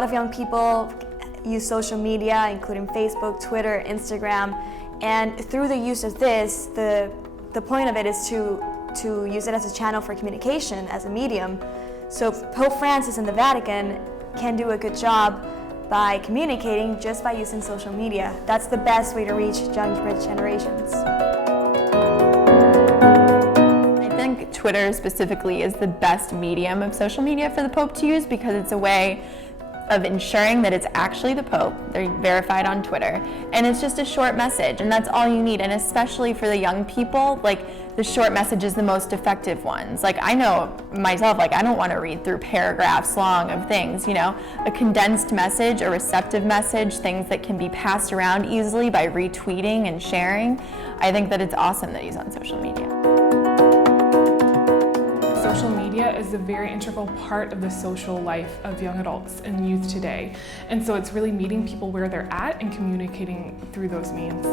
lot of young people use social media, including Facebook, Twitter, Instagram, and through the use of this, the point of it is to use it as a channel for communication, as a medium. So Pope Francis and the Vatican can do a good job by communicating just by using social media. That's the best way to reach young generations. I think Twitter specifically is the best medium of social media for the Pope to use because it's a way of ensuring that it's actually the Pope. They're verified on Twitter, and it's just a short message, and that's all you need. And especially for the young people, like, the short message is the most effective ones. Like, I know myself, like, I don't want to read through paragraphs long of things, you know. A condensed message, a receptive message, things that can be passed around easily by retweeting and sharing. I think that it's awesome that he's on social media. Social media is a very integral part of the social life of young adults and youth today. And so it's really meeting people where they're at and communicating through those means.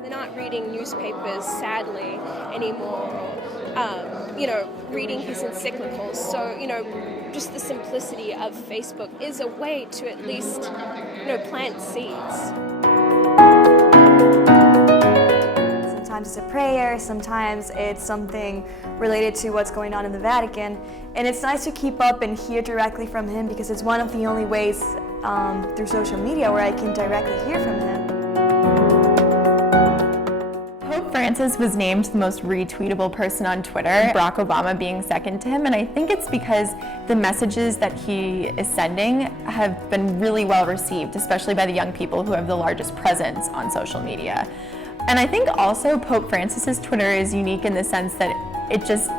They're not reading newspapers, sadly, anymore, or, reading his encyclicals. So, just the simplicity of Facebook is a way to at least, plant seeds. Sometimes it's a prayer, sometimes it's something related to what's going on in the Vatican. And it's nice to keep up and hear directly from him because it's one of the only ways through social media where I can directly hear from him. Pope Francis was named the most retweetable person on Twitter, Barack Obama being second to him, and I think it's because the messages that he is sending have been really well received, especially by the young people who have the largest presence on social media. And I think also Pope Francis's Twitter is unique in the sense that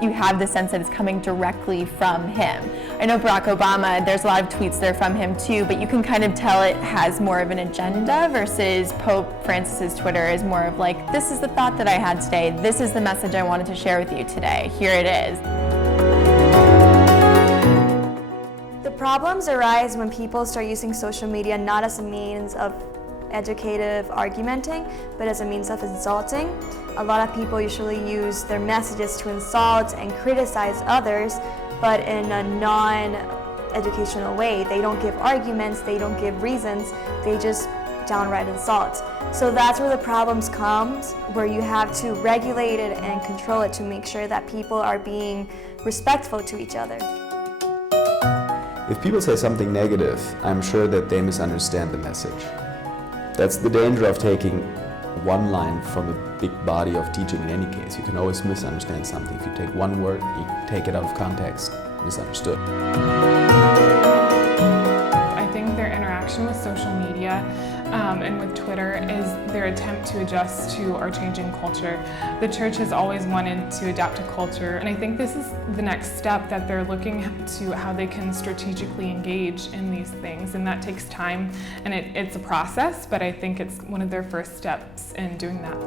you have the sense that it's coming directly from him. I know Barack Obama, there's a lot of tweets there from him too, but you can kind of tell it has more of an agenda versus Pope Francis's Twitter is more of like, this is the thought that I had today, this is the message I wanted to share with you today, here it is. The problems arise when people start using social media not as a means of educative argumenting, but as a means of insulting. A lot of people usually use their messages to insult and criticize others, but in a non-educational way. They don't give arguments, they don't give reasons, they just downright insult. So that's where the problems come, where you have to regulate it and control it to make sure that people are being respectful to each other. If people say something negative, I'm sure that they misunderstand the message. That's the danger of taking one line from a big body of teaching in any case. You can always misunderstand something. If you take one word, you take it out of context, misunderstood. I think their interaction with social media and with Twitter is their attempt to adjust to our changing culture. The church has always wanted to adapt to culture, and I think this is the next step that they're looking to how they can strategically engage in these things, and that takes time, and it's a process, but I think it's one of their first steps in doing that.